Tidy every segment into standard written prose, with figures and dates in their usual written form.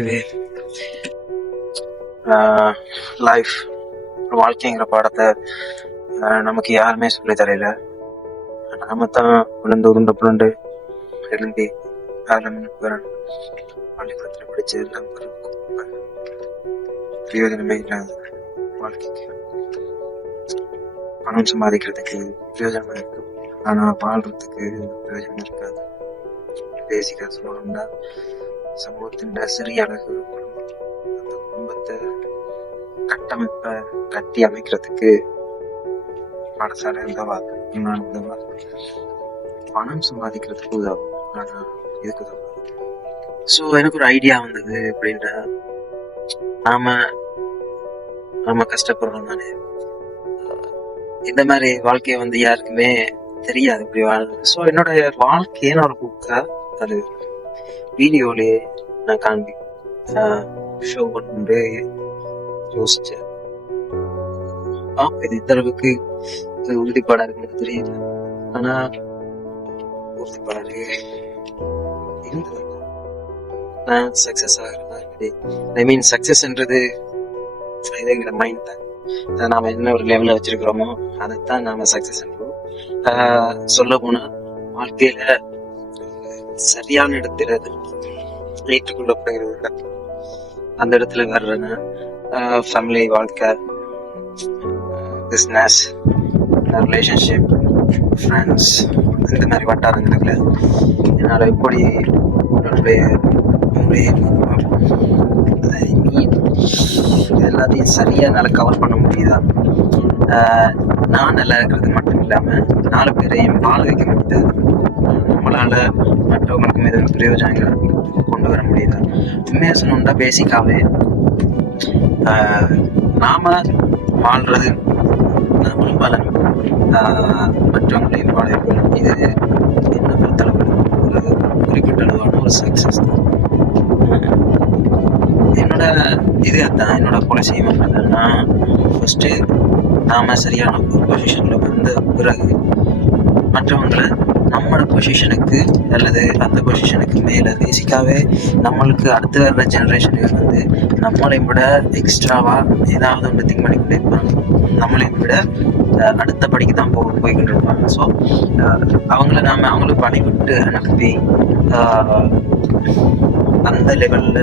இது லைஃப் வாழ்க்கைங்கிற பாடத்தை நமக்கு யாருமே சொல்லி தரையில. நாம தான் உளுந்து உருண்டை புரண்டு எழுந்தி பள்ளிக்கூடத்தில் படிச்சு எல்லாம் பிரயோஜனமே இல்லாத வாழ்க்கைக்கு பணம் சம்பாதிக்கிறதுக்கு பிரயோஜனமா இருக்கு, ஆனா வாழ்றதுக்கு பிரயோஜனம் இருக்காது. பேசிக்கா சொல்லணும்னா சமூகத்தின் சரி அழகு அந்த குடும்பத்தை கட்டமைப்ப கட்டி அமைக்கிறதுக்கு பாடசாலை உதவாது, இன்னொன்று உதவாது. பணம் சம்பாதிக்கிறதுக்கு உதவும், ஆனா இதுக்கு உதவாது. ஸோ எனக்கு ஒரு ஐடியா வந்தது. அப்படின்ற நாம கஷ்டப்படுறோம் தானே, இந்த மாதிரி வாழ்க்கையை யாருக்குமே தெரியாது இப்படி வாழ்றது. ஸோ என்னோட வாழ்க்கையை நான் ஒரு புக்கா அது வீடியோலயே நான் ஷோ பண்ணு யோசிச்சேன். இது இந்த அளவுக்கு உறுதிப்பாடா இருக்குன்னு தெரியல, ஆனா உறுதிப்பாடு இருந்தது. நான் சக்சஸ் ஆகிறதா, ஐ மீன் சக்சஸ்ன்றது எங்கிற மைண்ட் தான். நாம என்ன ஒரு லெவல்ல வச்சிருக்கிறோமோ அதைத்தான் நாம சக்சஸ் சொல்ல போனா வாழ்க்கையில சரியான இடத்துல ஏற்றுக்கொள்ளப்படுகிறது. அந்த இடத்துல வர்றேன்னா ஃபேமிலி வாழ்க்கை, பிஸ்னஸ், ரிலேஷன்ஷிப், ஃப்ரெண்ட்ஸ், இந்த மாதிரி வட்டாரங்களுக்குல என்னால் எப்படி எல்லாத்தையும் சரியா என்னால் கவர் பண்ண முடியுதா? நான் நல்லா இருக்கிறது மட்டும் இல்லாம 4 பேரையும் வாழ வைக்க முடியுது. நம்மளால மற்றவங்களுக்கு எதுவும் பிரயோஜனங்கள் கொண்டு வர முடியுதா? உண்மையா சொன்னோம்னா பேசிக்காவே நாம வாழ்றது நம்மளும் வாழணும், மற்றவங்களையும் வாழ வைக்கணும். இது என்ன பொறுத்தளவு ஒரு குறிப்பிட்ட அளவான ஒரு சக்சஸ் தான். என்னோட இது அதான், என்னோட பாலிசியும் என்னதுன்னா, ஃபர்ஸ்ட் நாம சரியான ஒரு பொசிஷன்ல வந்த பிறகு மற்றவங்களை நம்மளோட பொசிஷனுக்கு அல்லது அந்த பொசிஷனுக்கு மேல பேசிக்காவே நம்மளுக்கு அடுத்து வர்ற ஜெனரேஷனுக்கு நம்மளை விட எக்ஸ்ட்ராவா ஏதாவது ஒன்று திங்க் பண்ணி கொண்டே இருப்பாங்க. நம்மளையும் விட அடுத்த படிக்கு தான் போய்கிட்டு இருப்பாங்க. ஸோ அவங்களுக்கு பணி விட்டு அனுப்பி அந்த லெவல்ல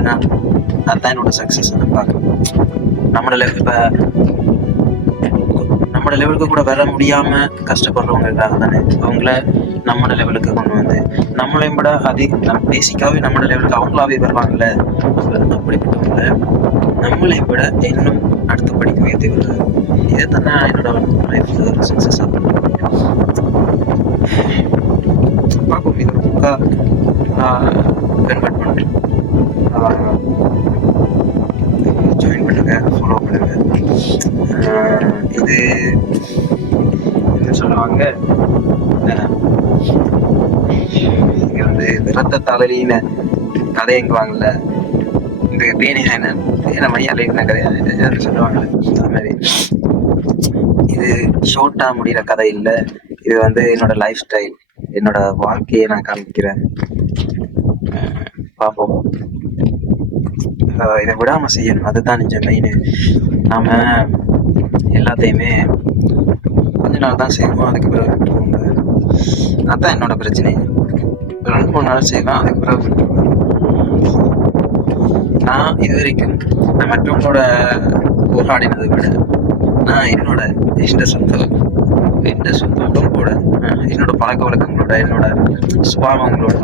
அதான் என்னோட சக்சஸ் நான் பார்க்குறேன். நம்மளோட லெவலுக்கு கூட வர முடியாம கஷ்டப்படுறவங்க இருக்காங்க தானே, அவங்கள நம்மளோட லெவலுக்கு கொண்டு வந்து நம்மளையும் விட பேசிக்காவே நம்மளோட லெவலுக்கு அவங்களாவே வருவாங்கல்ல, அப்படிப்பட்டவங்கள நம்மளையும் விட இன்னும் அடுத்த படிக்க உயர்த்தி வருது. இதைத்தான் நான் என்னோட லைஃப்ல சக்சஸா பண்ணுறேன். பார்ப்போம், இது புக்கா கன்வெர்ட் பண்ணுறேன். ஜாயின் பண்ணுங்க, ஃபாலோ பண்ணுங்க. இது என்ன சொல்லுவாங்க, இங்க ரத்த தாளலின கதைங்குவாங்கல்ல, இந்த பேனை மையாலின கதையா சொல்லுவாங்கல்ல, அது மாதிரி இது ஷார்ட்டா முடிகிற கதை இல்லை. இது என்னோட லைஃப் ஸ்டைல், என்னோட வாழ்க்கையை நான் காமிக்கிறேன். பார்ப்போம், இதை விடாம செய்யணும், அதுதான் நிஜம் மெயின். நாம எல்லாத்தையுமே கொஞ்ச நாள் தான் செய்வோம், அதுக்கு பிறகு விட்டுருவோங்க. அதுதான் என்னோட பிரச்சனை. 2-3 நாள் செய்வேன், அதுக்கு பிறகு விட்டுருவேன். நான் இது வரைக்கும் மற்றவங்களோட போராடினதை விட நான் என்னோட சொந்த உடம்போட, என்னோட பழக்க வழக்கங்களோட, என்னோட சுபாவங்களோட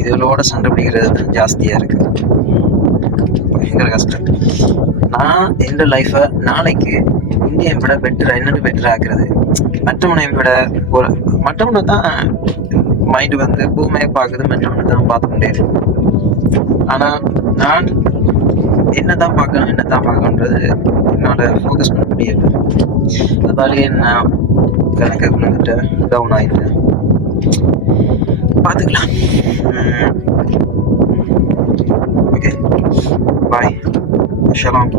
இதுகளோட சண்டை பிடிக்கிறது தான் ஜாஸ்தியா இருக்கு. பயங்கர கஷ்டம். நான் எந்த லைஃபை நாளைக்கு இந்தியை விட என்னென்னு பெட்டர் ஆக்குறது. மற்றவனை தான் மைண்டு பூமையை பார்க்குது, மற்றவனை தான் பார்த்து கொண்டே இருக்கு. ஆனா நான் என்னதான் பார்க்கணுன்றது என்னால ஃபோக்கஸ் பண்ண முடியல. அதாலேயே நான் கணக்கு டவுன் ஆயிட்டேன். பார்த்துக்கலாம். ஓகே, பாய், ஷலாம்.